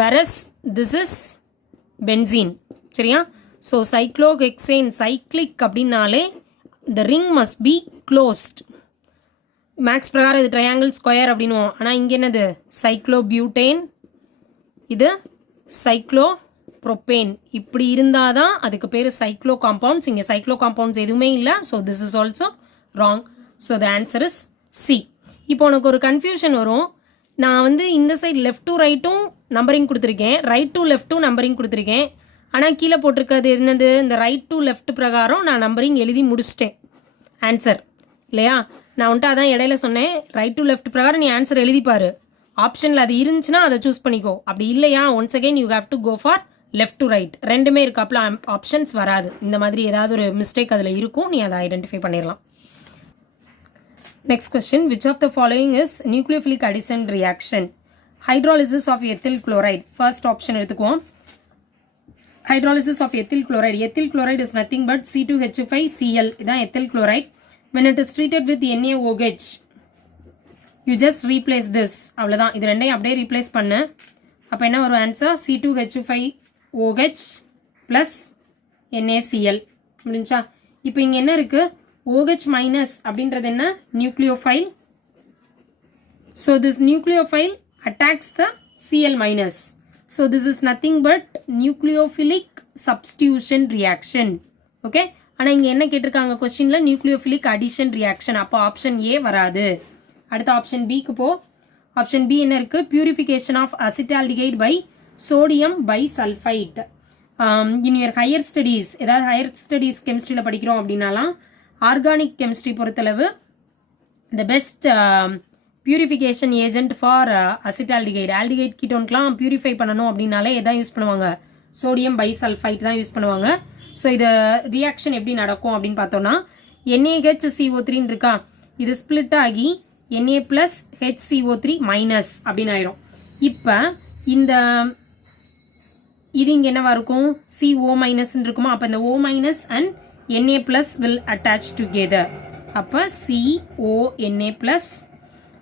whereas this is benzene. சரியா? ஸோ cyclohexane cyclic அப்படின்னாலே the ring must be closed. மேக்ஸ் பிரகாரம் இது ட்ரையாங்கிள் ஸ்கொயர் அப்படின்னுவோம். ஆனால் இங்கே என்னது? சைக்ளோபியூட்டேன், இது சைக்ளோ ப்ரோப்பேன். இப்படி இருந்தால் தான் அதுக்கு பேர் சைக்ளோ காம்பவுண்ட்ஸ். இங்கே சைக்ளோ காம்பவுண்ட்ஸ் எதுவுமே இல்லை. So this is also wrong. So the answer is C. இப்போ உனக்கு ஒரு கன்ஃபியூஷன் வரும். நான் வந்து இந்த சைடு லெஃப்ட் டு ரைட்டும் நம்பரிங் கொடுத்துருக்கேன், ரைட் டு லெஃப்ட்டும் நம்பரிங் கொடுத்துருக்கேன். ஆனால் கீழே போட்டிருக்கிறது என்னது? இந்த ரைட் டு லெஃப்ட் பிரகாரம் நான் நம்பரிங் எழுதி முடிச்சிட்டேன் ஆன்சர் இல்லையா? நான் வந்துட்டு அதான் இடையில சொன்னேன், ரைட் டு லெஃப்ட் பிரகாரம் நீ ஆன்சர் எழுதிப்பாரு. ஆப்ஷனில் அது இருந்துச்சுன்னா அதை சூஸ் பண்ணிக்கோ. அப்படி இல்லையா, once again you have to go for left to right. ரெண்டுமே இருக்காப்புல ஆப்ஷன்ஸ் வராது. இந்த மாதிரி ஏதாவது ஒரு மிஸ்டேக் அதில் இருக்கும், நீ அதை ஐடென்டிஃபை பண்ணிடலாம். Next question, which of the following is nucleophilic addition reaction? Hydrolysis of ethyl chloride. First option எடுத்துக்குவோம். Hydrolysis of ethyl chloride. Ethyl chloride is nothing but C2H5Cl. இதான் ethyl chloride. when it is treated with NaOH, you just replace this, அவ்வளோதான். இது ரெண்டையும் அப்படியே replace பண்ணு. அப்போ என்ன வரும் ஆன்சர்? C2H5OH ப்ளஸ் NaCl முடிஞ்சா. இப்போ இங்கே என்ன இருக்குது? OH மைனஸ் அப்படின்றது என்ன? Nucleophile. So this nucleophile attacks the Cl minus. So this is nothing but nucleophilic substitution reaction. Okay? ஆனால் இங்கே என்ன கேட்டிருக்காங்க கொஸ்டினில்? Nucleophilic addition reaction. அப்போ ஆப்ஷன் ஏ வராது. அடுத்த ஆப்ஷன் பிக்கு போ. ஆப்ஷன் பி என்ன இருக்குது? Purification of acetaldehyde by sodium bisulphite. In your higher studies, ஏதாவது ஹையர் ஸ்டடீஸ் கெமிஸ்ட்ரியில் படிக்கிறோம் அப்படின்னாலாம் ஆர்கானிக் கெமிஸ்ட்ரி பொறுத்தளவு the best purification agent for acetaldehyde, aldehyde கீட்டோன்க்கெலாம் பியூரிஃபை பண்ணணும் அப்படின்னாலே எதான் யூஸ் பண்ணுவாங்க? சோடியம் பை சல்ஃபைட் தான் யூஸ் பண்ணுவாங்க. ஸோ இது ரியாக்ஷன் எப்படி நடக்கும் அப்படின்னு பார்த்தோம்னா, NaHCO3 இருக்கா, இது ஸ்பிளிட் ஆகி Na plus HCO3 மைனஸ் அப்படின்னு ஆயிடும். இப்போ இந்த இது இங்கே என்னவா இருக்கும்? CO மைனஸ் இருக்குமா? அப்போ இந்த O minus and Na plus will attach together. அப்போ CONA plus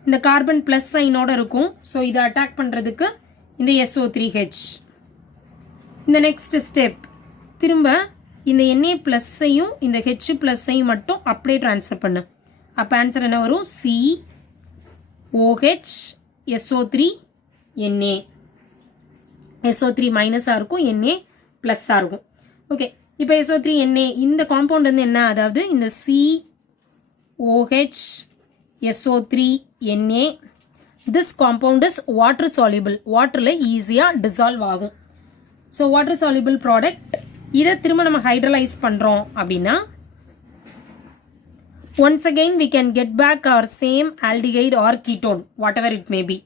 இந்த கார்பன் பிளஸ் சைனோட இருக்கும். ஸோ இதை அட்டாக் பண்ணுறதுக்கு இந்த SO3H. இந்த நெக்ஸ்ட் ஸ்டெப் திரும்ப இந்த Na ப்ளஸ்ஸையும் இந்த H ப்ளஸ்ஸையும் மட்டும் அப்படியே ட்ரான்ஸ்ஃபர் பண்ணு. அப்போ ஆன்சர் என்ன வரும்? COH SO3 Na. SO3 மைனஸாக இருக்கும், Na ப்ளஸ்ஸாக இருக்கும். ஓகே, இப்போ SO3 Na இந்த காம்பவுண்ட் வந்து என்ன? அதாவது இந்த COH SO3 Na, this compound is water soluble. வாட்டரில் ஈஸியாக டிசால்வ் ஆகும். So water soluble product. இதை திரும்ப நம்ம ஹைட்ரலைஸ் பண்ணுறோம் அப்படின்னா once again we can get back our same aldehyde or ketone, whatever it may be.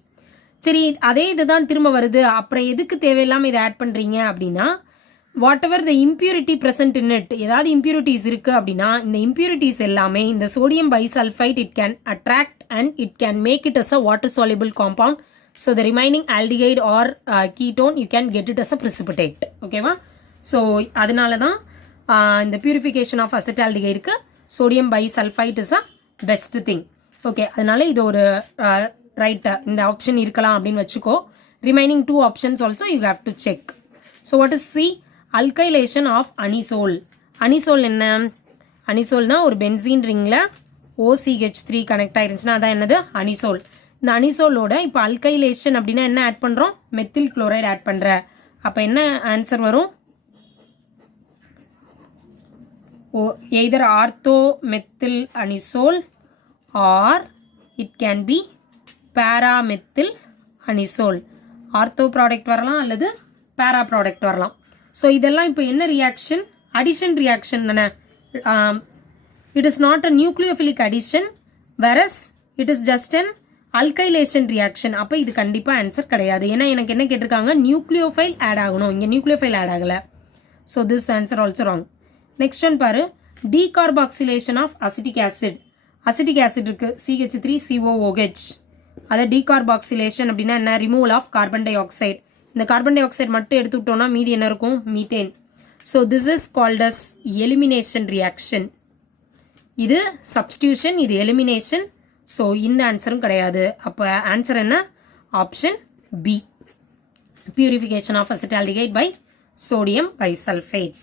சரி, அதே இதுதான் திரும்ப வருது, அப்புறம் எதுக்கு தேவையில்லாமல் இதை ஆட் பண்ணுறீங்க அப்படின்னா, whatever the impurity present in it, ஏதாவது impurities இருக்குது அப்படின்னா இந்த impurities எல்லாமே இந்த sodium bisulfite it can attract and it can make it as a water soluble compound. So the remaining aldehyde or ketone you can get it as a precipitate. ஓகேவா? So அதனால தான் இந்த purification of அசிட்டால்டிகைடுக்கு sodium bisulphite is a best thing. Okay, அதனால இது ஒரு ரைட்டாக இந்த ஆப்ஷன் இருக்கலாம் அப்படின்னு வச்சுக்கோ. Remaining 2 options also you have to check. So what is C? Alkylation of anisole. Anisole என்ன? அனிசோல்னா ஒரு பென்சீன் ரிங்கில் OCH3 கனெக்ட் ஆயிருந்துச்சுன்னா அதான் என்னது? அனிசோல். இந்த அனிசோலோட இப்போ அல்கைலேஷன் அப்படின்னா என்ன ஆட் பண்ணுறோம்? மெத்தில் குளோரைடு ஆட் பண்ணுற. அப்போ என்ன ஆன்சர் வரும்? either orthomethyl anisole or it can be paramethyl anisole. Ortho product வரலாம் அல்லது பேரா ப்ராடக்ட் வரலாம். ஸோ இதெல்லாம் இப்போ என்ன ரியாக்ஷன்? அடிஷன் ரியாக்ஷன் தானே. It is not a nucleophilic addition, versus it is just an alkylation reaction. அப்போ இது கண்டிப்பாக ஆன்சர் கிடையாது. ஏன்னா எனக்கு என்ன கேட்டிருக்காங்க? நியூக்ளியோஃபைல் ஆட் ஆகணும், இங்கே நியூக்ளியோஃபைல் ஆட் ஆகலை. So this answer also wrong. Next one பாரு, decarboxylation of acetic acid. Acetic acid இருக்கு CH3COOH. அதை டீகார்பாக்சிலேஷன் அப்படின்னா என்ன? Removal of carbon dioxide. இந்த கார்பன் டை ஆக்சைடு மட்டும் எடுத்து விட்டோம்னா மீதி என்ன இருக்கும்? Methane. So this is called as elimination reaction. இது சப்ஸ்டியூஷன், இது எலிமினேஷன். ஸோ இந்த ஆன்சரும் கிடையாது. அப்போ ஆன்சர் என்ன? Option B, purification of acetaldehyde by sodium bisulfate.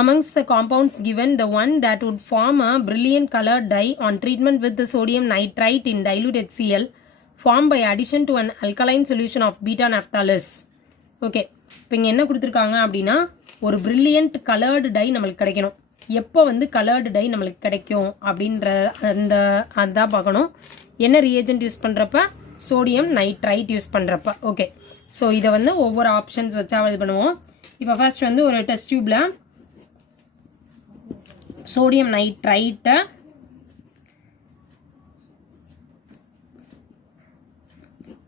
Amongst the compounds given, the one that would form a brilliant colored dye on treatment with the sodium nitrite in dilute HCl formed by addition to an alkaline solution of beta naphthalase. Okay, இப்போ இங்கே என்ன கொடுத்துருக்காங்க அப்படின்னா, ஒரு brilliant colored dye நம்மளுக்கு கிடைக்கணும். எப்போ வந்து colored dye நம்மளுக்கு கிடைக்கும் அப்படின்ற அதான் பார்க்கணும். என்ன ரியேஜென்ட் யூஸ் பண்ணுறப்ப? சோடியம் நைட்ரைட் யூஸ் பண்ணுறப்ப. ஓகே, ஸோ இதை வந்து ஒவ்வொரு ஆப்ஷன்ஸ் வச்சா இது பண்ணுவோம். இப்போ ஃபர்ஸ்ட் வந்து ஒரு டெஸ்ட் டியூப்ல சோடியம் நைட்ரைட்டை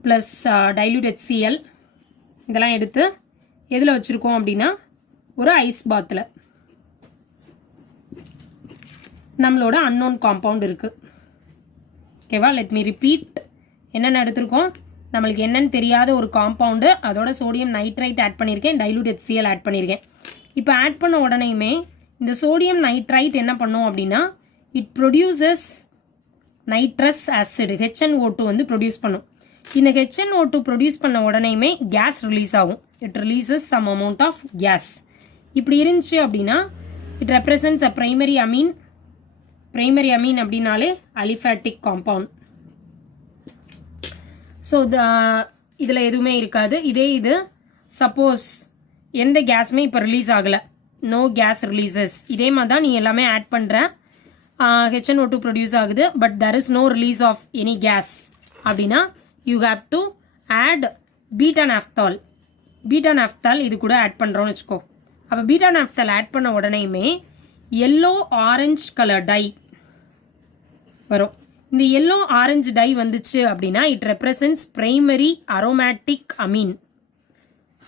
ப்ளஸ் டைல்யூட் HCl இதெல்லாம் எடுத்து எதில் வச்சுருக்கோம் அப்படின்னா ஒரு ஐஸ் பாத்தில் நம்மளோட அன்னோன் காம்பவுண்ட் இருக்குது. ஓகேவா? Let me repeat. என்னென்ன எடுத்திருக்கோம்? நம்மளுக்கு என்னன்னு தெரியாத ஒரு காம்பவுண்டு, அதோட சோடியம் நைட்ரைட் ஆட் பண்ணியிருக்கேன், டைல்யூட் HCl ஆட் பண்ணியிருக்கேன். இப்போ ஆட் பண்ண உடனேயுமே இந்த சோடியம் நைட்ரைட் என்ன பண்ணும் அப்படின்னா, it produces nitrous acid HNO2 வந்து ப்ரொடியூஸ் பண்ணும். இந்த HNO2 ப்ரொடியூஸ் பண்ண உடனேயுமே கேஸ் ரிலீஸ் ஆகும். It releases some amount of gas. இப்படி இருந்துச்சு அப்படின்னா it represents a primary amine. Primary amine அப்படின்னாலே அலிஃபேட்டிக் காம்பவுண்ட். ஸோ இதில் எதுவுமே இருக்காது. இதே இது சப்போஸ் எந்த கேஸுமே இப்போ ரிலீஸ் ஆகலை, நோ கேஸ் ரிலீசஸ். இதே மாதிரி தான் நீ எல்லாமே ஆட் பண்ணுற, HNO2 ப்ரொடியூஸ் ஆகுது, but there is no release of any gas அப்படின்னா you have to add beta naphthol. Beta naphthol இது கூட ஆட் பண்ணுறோன்னு வச்சுக்கோ. அப்போ பீட்டா நாப்தால் ஆட் பண்ண உடனேயுமே எல்லோ ஆரஞ்ச் கலர் டை வரும். இந்த எல்லோ ஆரஞ்சு டை வந்துச்சு அப்படின்னா it represents primary aromatic amine.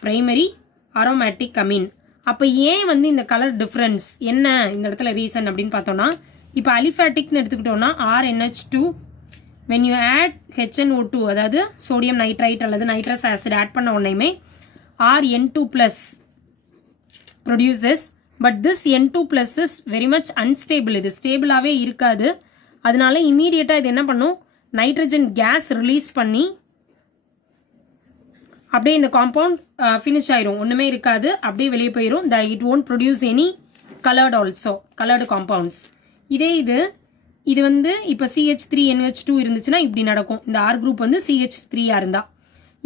Primary aromatic amine. அப்போ ஏன் வந்து இந்த கலர் டிஃப்ரென்ஸ் என்ன இந்த இடத்துல ரீசன் அப்படின்னு பார்த்தோம்னா, இப்போ அலிஃபேட்டிக்னு எடுத்துக்கிட்டோம்னா RNH2 when you add HNO2 அதாவது சோடியம் நைட்ரைட் அல்லது நைட்ரஸ் ஆசிட் ஆட் பண்ண உடனேயுமே RN2 plus produces, but this N2 plus is very much unstable. இது ஸ்டேபிளாகவே இருக்காது. அதனால இமீடியட்டாக இது என்ன பண்ணும், நைட்ரஜன் கேஸ் ரிலீஸ் பண்ணி அப்படியே இந்த காம்பவுண்ட் ஃபினிஷ் ஆயிரும். ஒன்றுமே இருக்காது, அப்படியே வெளியே போயிடும். It won't produce any coloured also, coloured compounds. இதே இது வந்து இப்போ CH3NH2 இருந்துச்சுன்னா இப்படி நடக்கும். இந்த R குரூப் வந்து CH3 இருந்தா.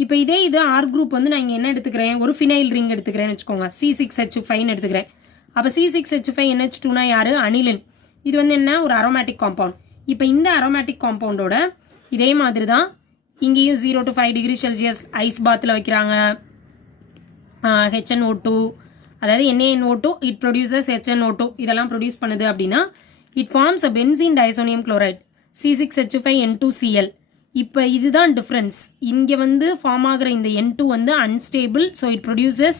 இப்போ இதே இது R குரூப் வந்து நான் இங்கே என்ன எடுத்துக்கிறேன், ஒரு ஃபினைல் ரிங் எடுத்துக்கிறேன்னு வச்சுக்கோங்க, C6H5 எடுத்துக்கிறேன். அப்போ C6H5NH2னா யாரு, அனிலின். இது வந்து என்ன, ஒரு அரோமேட்டிக் காம்பவுண்ட். இப்போ இந்த அரோமேட்டிக் காம்பவுண்டோட இதே மாதிரி தான் இங்கேயும் 0 to 5 டிகிரி செல்சியஸ் ஐஸ் பாத்தில் வைக்கிறாங்க. HNO2 அதாவது NaNO2 இட் ப்ரொடியூசஸ் HNO2 இதெல்லாம் ப்ரொடியூஸ் பண்ணுது அப்படின்னா it forms a benzene diazonium chloride C6H5N2Cl. இப்போ இதுதான் டிஃப்ரென்ஸ். இங்கே வந்து ஃபார்ம் ஆகிற இந்த N2 வந்து unstable, so it produces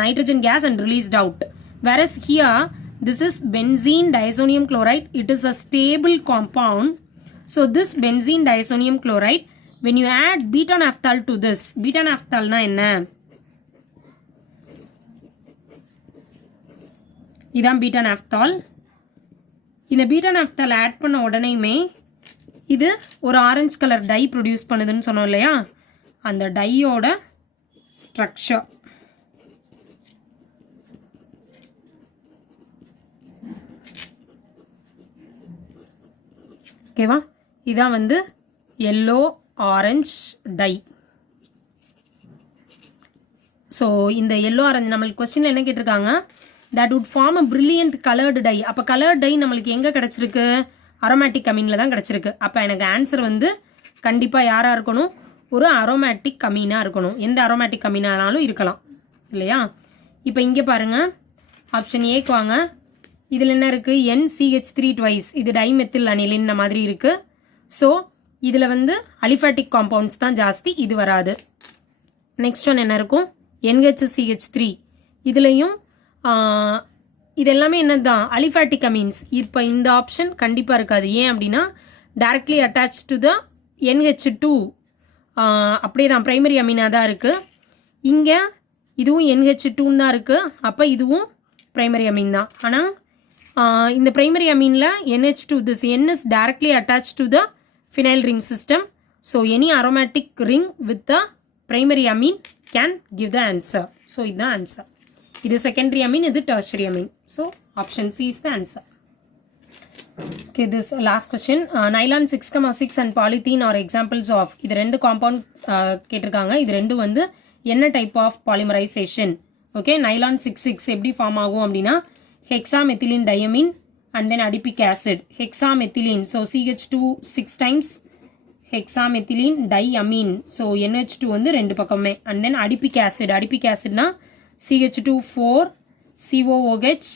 nitrogen gas and released out. Whereas here this is benzene diazonium chloride, it is a stable compound. So this benzene diazonium chloride, when you add beta naphthol to this, beta naphthol na enna, இதான் beta naphthol. இந்த beta naphthol add பண்ண உடனேயுமே இது ஒரு orange colour tie produce பண்ணுதுன்னு சொன்னோம் இல்லையா, அந்த டையோட structure. ஓகேவா, இதான் வந்து எல்லோ ஆரஞ்ச் டை. ஸோ இந்த எல்லோ ஆரஞ்சு நம்மளுக்கு கொஸ்டினில் என்ன கேட்டிருக்காங்க, that would form a brilliant colored dye. அப்போ கலர்ட் டை நம்மளுக்கு எங்கே கிடச்சிருக்கு, அரோமேட்டிக் அமீனில் தான் கிடச்சிருக்கு. அப்போ எனக்கு ஆன்சர் வந்து கண்டிப்பாக யாராக இருக்கணும், ஒரு அரோமேட்டிக் அமீனாக இருக்கணும். எந்த அரோமேட்டிக் அமீனானாலும் இருக்கலாம் இல்லையா. இப்போ இங்கே பாருங்கள், ஆப்ஷன் ஏக்கு வாங்க. இதில் என்ன இருக்குது, NCH3 twice, இது டைமெத்தில் அனிலின் மாதிரி இருக்குது. ஸோ இதில் வந்து அலிஃபேட்டிக் காம்பவுண்ட்ஸ் தான் ஜாஸ்தி, இது வராது. நெக்ஸ்ட் ஒன் என்ன இருக்கும், NHCH3. இதுலேயும் இது எல்லாமே என்ன தான், அலிஃபேட்டிக் அமீன்ஸ். இப்போ இந்த ஆப்ஷன் கண்டிப்பாக இருக்காது. ஏன் அப்படின்னா directly attach to the NH2 அப்படியே தான் பிரைமரி அமீனாக தான் இருக்குது. இங்கே இதுவும் NH2 தான் இருக்குது, அப்போ இதுவும் பிரைமரி அமீன் தான். ஆனால் இந்த primary அமீனில் NH2, this N is directly attached to the phenyl ring system. So any aromatic ring with the primary amine can give the answer. So இது தான் answer. இது secondary amine, இது tertiary amine. So option C is the answer. Okay, this last question. Nylon 6,6 and polythene are examples of, இது ரெண்டு compound கேட்டிருக்காங்க. இது ரெண்டு வந்து என்ன type of polymerisation. Okay, nylon 6,6 எப்படி ஃபார்ம் ஆகும் அப்படின்னா hexamethylene diamine and then adipic acid. Hexamethylene, so CH2 6 times hexamethylene diamine, so NH2 வந்து ரெண்டு பக்கமே. and then adipic acid, adipic acid na CH2 4 COOH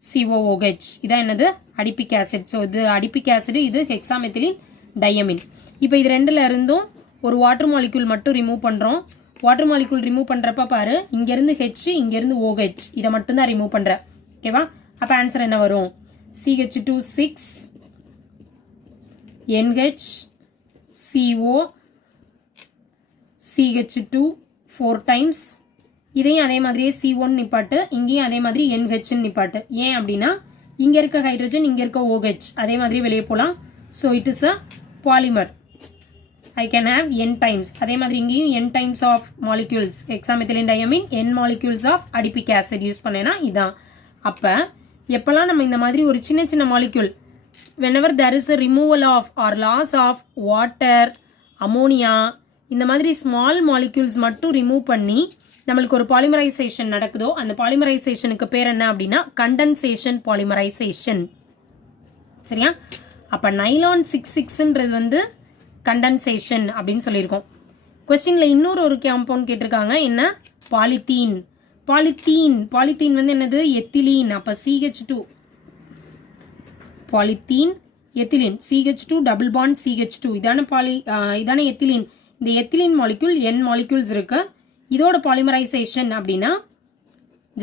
COOH, இதான் என்னது adipic acid. so இது adipic acid, இது hexamethylene diamine. இப்போ இது ரெண்டுல இருந்தும் ஒரு வாட்டர் மாலிக்யூல் மட்டும் ரிமூவ் பண்றோம். வாட்டர் மாலிக்யூல் ரிமூவ் பண்றப்ப பாரு, இங்க இருந்து H, இங்க இருந்து OH, இதை மட்டும் தான் ரிமூவ் பண்ற. ஓகேவா, அப்போ ஆன்சர் என்ன வரும், CH2 6 NH CO CH2 4 times, இதையும் அதே மாதிரியே C1 நிப்பாட்டு, இங்கேயும் அதே மாதிரி NH நிப்பாட்டு. ஏன் அப்படின்னா இங்கே இருக்க ஹைட்ரஜன், இங்கே இருக்க OH அதே மாதிரி வெளியே போகலாம். So it is a polymer. I can have n times. அதே மாதிரி இங்கேயும் n times of molecules. hexamethylene n molecules of adipic acid use பண்ணேன்னா இதான். அப்போ எப்போல்லாம் நம்ம இந்த மாதிரி ஒரு சின்ன சின்ன molecule, whenever there is a removal of or loss of water, ammonia, இந்த மாதிரி small molecules மட்டும் remove பண்ணி நம்மளுக்கு ஒரு polymerization நடக்குதோ அந்த polymerizationக்கு பேர் என்ன அப்படின்னா condensation polymerization. சரியா? அப்போ நைலான் 66ன்றது வந்து கண்டன்சேஷன் அப்படின்னு சொல்லியிருக்கோம். கொஸ்டினில் இன்னொரு ஒரு காம்பவுண்ட் கேட்டிருக்காங்க, என்ன? பாலித்தீன். பாலித்தீன் வந்து என்னது? எத்திலீன். அப்போ CH2 polythene ethylene CH2 double bond CH2 இதான எத்திலீன். இந்த எத்திலீன் மாலிக்யூல் n மாலிக்யூல்ஸ் இருக்கு. இதோட பாலிமரைசேஷன் அப்படின்னா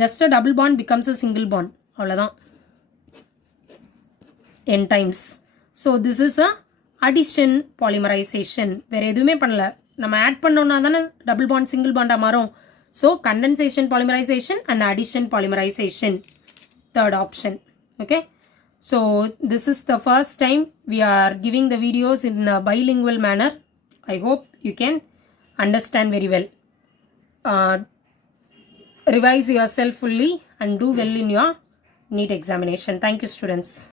just a double bond becomes a single bond, அவ்வளோதான். n times. So this is a addition polymerization. வேறு எதுவுமே பண்ணல, நம்ம ஆட் பண்ணோம்னா தானே டபுள் பாண்ட் சிங்கிள் பாண்டாக மாறும். So condensation polymerization and addition polymerization, third option. Okay, so this is the first time we are giving the videos in a bilingual manner. I hope you can understand very well. Revise yourself fully and do well in your NEET examination. Thank you, students.